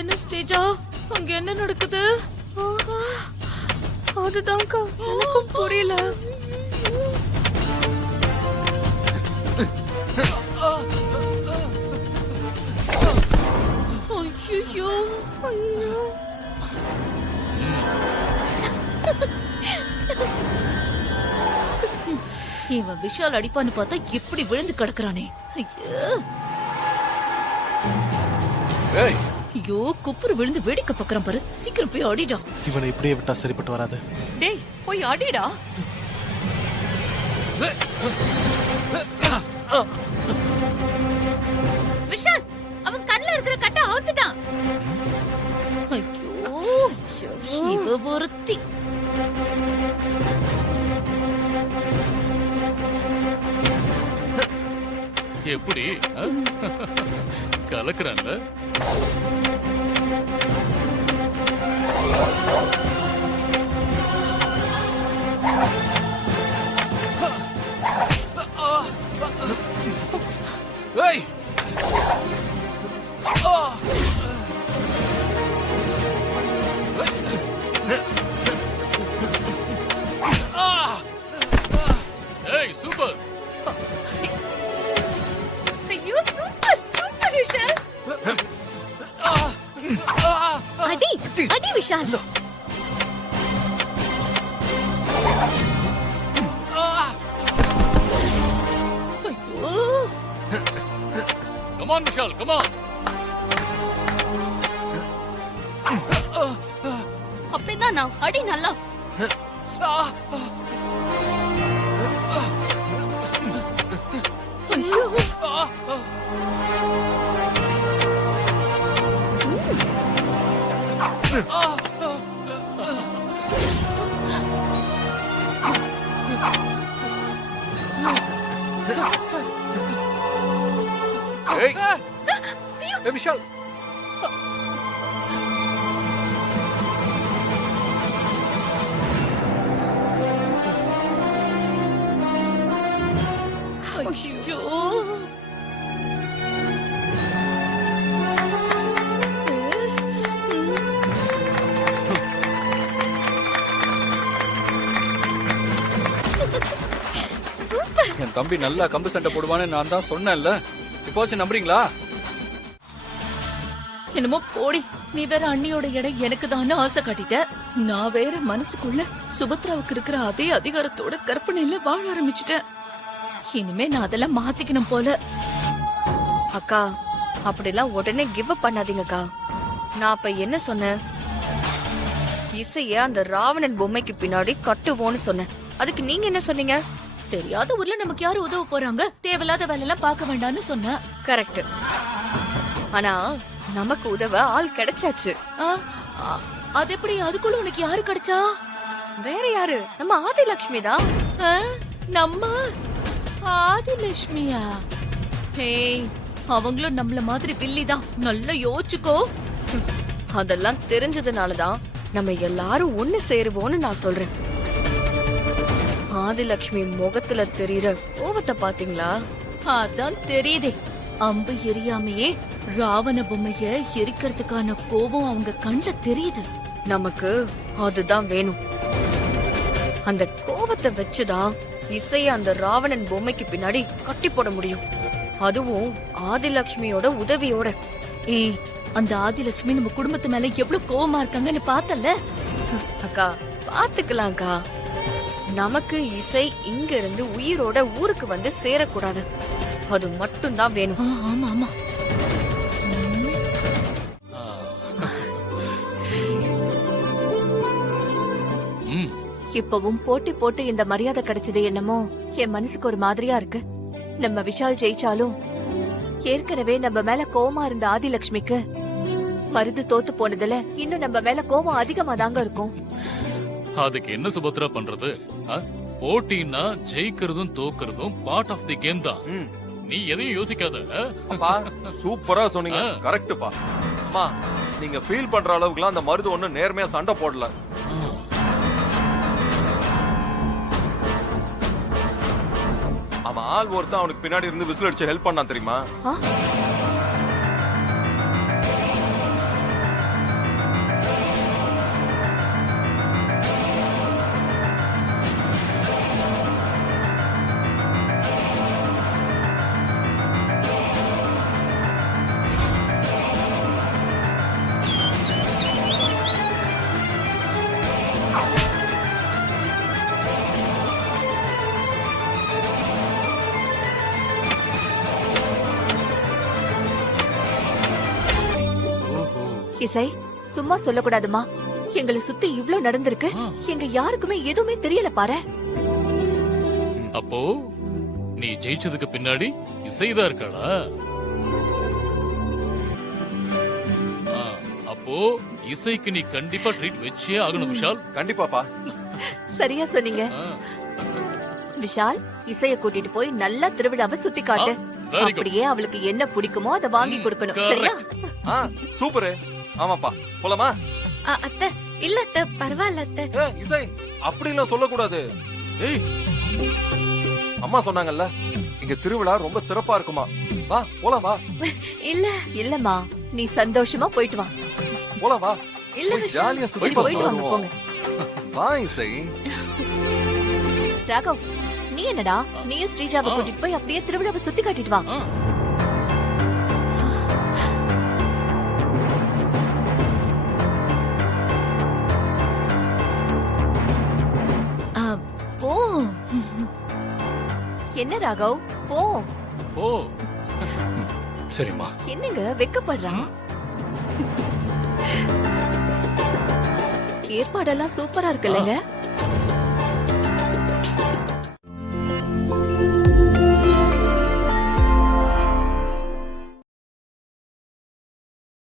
என்ன ஸ்டேஜா? அங்க என்ன நடக்குது? அதுதான்க்கா எனக்கும் புரியல. ஐயோ இவன் விஷால் அடிப்பான்னு பார்த்தா எப்படி விழுந்து கிடக்குறானே. ஐயோ குப்புறு விழுந்து வேடிக்கை பக்கறம் பாரு. சீக்கிரம் போய் அடிடா. இவனை இப்படியே விட்டா சரிப்பட்டு வராது. டேய் போய் அடிடா. விஷால் அவன் கண்ணுல இருக்கிற கட்ட அவுத்துட்டான். ஐயோ இவ ஒருத்தி. எப்படி கலக்குறான்ல? சூப்பர். ஐயோ சூப்பர் சூப்பர் விஷால். அடி அடி Vishal. Come on, Vishal, come on. அப்படிதான் நான் அடி நல்லா. விஷால் ஐயோ என் தம்பி நல்லா கம்பு சண்டை போடுவான்னு நான் தான் சொன்னேன்ல. இப்போச்சு நம்புறீங்களா? என்னமோ போடி. நீ வேற அண்ணியோட எடை எனக்கு தான் ஆசை காட்டிட்ட. நான் வேற மனசுக்குள்ள சுபத்ராவுக்கு இருக்கிற அதே அதிகாரத்தோட கற்பனையில வாழ ஆரம்பிச்சுட்டேன். இனிமே நான் அதெல்லாம் மாத்திக்கணும் போல. அக்கா அப்படிலாம் உடனே கிவ் அப் பண்ணாதீங்கக்கா. நான் அப்ப என்ன சொன்னேன்? இசைய அந்த ராவணன் பொம்மைக்கு பின்னாடி கட்டுவோன்னு சொன்னேன். அதுக்கு நீங்க என்ன சொன்னீங்க? தெரியாத ஊர்ல நமக்கு யாரு உதவ போறாங்க, தேவையில்லாத வேலை எல்லாம் பார்க்க வேண்டாம்னு சொன்ன. கரெக்ட். ஆனா நமக்கு உதவ ஆள் கிடைச்சாச்சு. அது எப்படி? அதுக்குள்ள உனக்கு யாரு கிடைச்சா? வேற யாரு? நம்ம ஆதிலட்சுமி தான். நம்ம ஆதிலட்சுமியா? ஹேய், அவங்களும் நம்மள மாதிரி வில்லிதான். நல்லா யோசிச்சுக்கோ. அதெல்லாம் தெரிஞ்சதுனாலதான் நம்ம எல்லாரும் ஒண்ணு சேருவோம்னு நான் சொல்றேன். ஆதிலட்சுமி முகத்துல தெரியற கோவத்தை பாத்தீங்களா? அதான் தெரியுதே. அம்பு எரியாமையே ராவண பொம்மைய எரிக்கிறதுக்கான கோபம் அவங்க கண்ணுல தெரியுது. நமக்கு அதுதான் வேணும். அந்த கோபத்தை வச்சுதான் இசைய அந்த ராவணன் பொம்மைக்கு பின்னாடி கட்டி போட முடியும். அதுவும் ஆதிலட்சுமியோட உதவியோட. ஏய், அந்த ஆதிலட்சுமி நம்ம குடும்பத்து மேல எவ்வளவு கோவமா இருக்காங்கன்னு பார்த்தல? அக்கா பாத்துக்கலாம்க்கா. நமக்கு இசை இங்க இருந்து உயிரோட ஊருக்கு வந்து சேரக்கூடாது. அது மட்டும் தான் வேணும். ஆமா ஆமா. இப்பவும் போட்டி போட்டு இந்த மரியாதை கிடைச்சது என்னமோ என் மனசுக்கு ஒரு மாதிரியா இருக்கு. நம்ம விஷால் ஜெயிச்சாலும் ஏற்கனவே நம்ம மேல கோவமா இருந்த ஆதிலட்சுமிக்கு மருந்து தோத்து போனதுல இன்னும் நம்ம மேல கோவம் அதிகமா தாங்க இருக்கும். அதுக்கு என்ன சுபத்ரா பண்றது? போட்டின்னா ஜெயிக்கிறதும் தோக்கிறதும் பார்ட் ஆஃப் தி கேம் தான். நீ எதையும் யோசிக்காத. அப்பா சூப்பரா சொன்னீங்க. கரெக்ட்பா. அம்மா நீங்க ஃபீல் பண்ற அளவுக்குலாம் அந்த மருது ஒண்ணு நேர்மையா சண்டை போடல. அவன் ஆள் ஒருத்தன் அவனுக்கு பின்னாடி இருந்து விசில் அடிச்சு ஹெல்ப் பண்ணான் தெரியுமா? இசை சும்மா சொல்லக்கூடாதுமா. எங்களை சுத்தி இவ்ளோ நடந்திருக்கு. எங்க யாருக்குமே எதுவுமே தெரியல பாரு. அப்போ நீ ஜெயிச்சதுக்கு பின்னாடி இசைதான் இருக்காளா? ஆ, அப்போ இசைக்கு நீ கண்டிப்பா ட்ரீட் வச்சே ஆகணும் விஷால். கண்டிப்பாப்பா. சரியா சொன்னீங்க ஆ, விஷால். இசைய கூட்டிட்டு போய் நல்லா திருவிழாவை சுத்தி காட்டு. very good. அப்படியே அவளுக்கு என்ன பிடிக்குமோ அதை வாங்கி கொடுக்கணும். சரியா? ஆ சூப்பரு. ஆமாப்பா போலாமா? அத்தை இல்ல அத்தை பரவாயில்ல அத்தை. இசை அப்படிலாம் சொல்லக்கூடாது. ஏய், அம்மா சொன்னாங்கல்ல இங்க திருவிழா ரொம்ப சிறப்பா இருக்குமா. வா போலாம் வா. இல்ல இல்லம்மா, நீ சந்தோஷமா போயிட்டு வா. போலாம் வா. இல்ல போய் விஷால். ஜாலியா சுத்தி போயிட்டு பார்த்து வாங்க போங்க. வருவோம். வா இசை. ராகவ், நீ என்னடா நீயும் ஸ்ரீஜாவை கூட்டிட்டு போய் அப்படியே திருவிழாவை சுத்தி காட்டிட்டு வா. ஆ, போ. என்ன ராகவ், போ. ஓ சரிம்மா. என்னங்க வெக்கப்படுறான்? ஏற்பாடெல்லாம் சூப்பரா இருக்குல்லங்க.